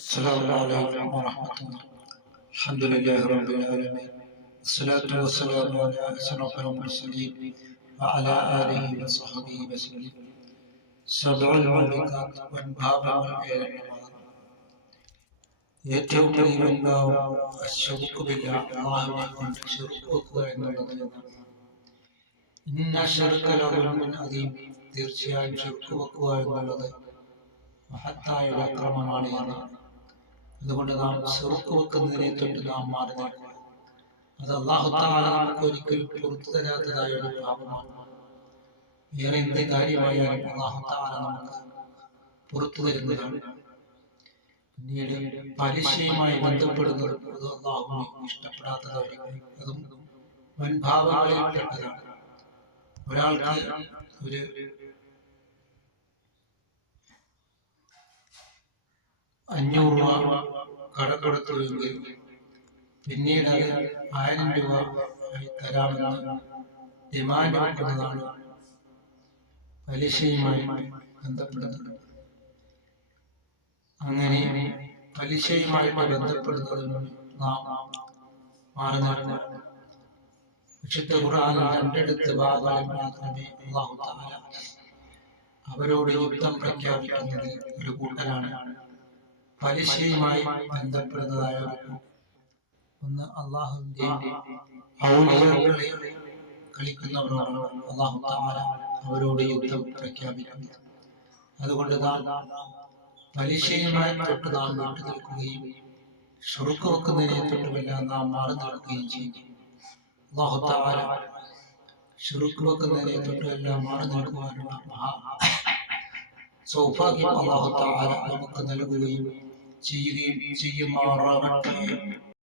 السلام عليكم ورحمة الله. الحمد لله رب العالمين، والصلاة والسلام على أشرف المرسلين وعلى آله وصحبه وسلم. سبع الموبقات വൻഭാവങ്ങൾ ഏഴെണ്ണമാണ്. ഏറ്റവും വലിയ വൻഭാവം അശ്ശിർക്കുബില്ല, അല്ലാഹുവിനെ കൊണ്ട് ശിർക്ക് വെക്കുക എന്നുള്ളത്. ഇന്ന ശിർക ലദുൽമുൻ അദീം, തീർച്ചയായും ശിർക്ക് വെക്കുക എന്നുള്ളത് മഹത്തായ ഒരു അക്രമമാണ് എന്ന്. അതുകൊണ്ട് നാം ശിർക്ക് വെക്കുന്നതിനെ തൊട്ട് നാം മാറി നിൽക്കുക. അത് അല്ലാഹു തആല നമുക്ക് ഒരിക്കലും പുറത്തു തരാത്തതായ ഒരു പാപമാണ്. വേറെ എന്ത് കാര്യമായാലും അല്ലാഹു തആല നമുക്ക് പുറത്തു തരുന്നതാണ്. പിന്നീട് പലിശയുമായി ബന്ധപ്പെടുന്നത് അത് അല്ലാഹുവിന് ഇഷ്ടപ്പെടാത്തതായിരിക്കും. അതും വൻഭാവങ്ങളിൽ പെട്ടതാണ്. ഒരാൾക്ക് ഒരു 500 രൂപ കട കൊടുത്തുവെങ്കിൽ പിന്നീട് അത് 1000 രൂപ തരാമെന്ന് ഡിമാൻഡ് വെക്കുന്നതാണ് പലിശയുമായി ബന്ധപ്പെടുന്നത്. അങ്ങനെ പലിശയുമായി ബന്ധപ്പെടുന്നതിന് നാം മാറി നിൽക്കണം. വിശുദ്ധ ഖുർആനിൽ 2 ഭാഗങ്ങളിൽ മാത്രമേ അല്ലാഹു തആല അവരോട് യുദ്ധം പ്രഖ്യാപിക്കുന്നത് ഒരു കൂട്ടരാണ്. പലിശയുമായി ബന്ധപ്പെടുന്നതായ ഒന്ന് അല്ലാഹുവിന്റെ ഔലിയാക്കളെ കളിക്കുന്നവരോടാണ് അല്ലാഹു തആല അവരോട് യുദ്ധം പ്രഖ്യാപിക്കുന്നത്. അതുകൊണ്ട് നാം പലിശയുമായി തൊട്ട് നാം വിട്ടു നിൽക്കുകയും ശിർക്ക് വെക്കുന്നതിനെ തൊട്ടുമെല്ലാം നാം മാറി നിൽക്കുകയും ചെയ്യും. അല്ലാഹു തആല ശിർക്ക് വെക്കുന്നതിനെ തൊട്ടുമെല്ലാം മാറി നിൽക്കുവാനുള്ള സൗഭാഗ്യം അല്ലാഹു തആല നമുക്ക് നൽകുകയും ചെയ്യുമാറാകട്ടെ.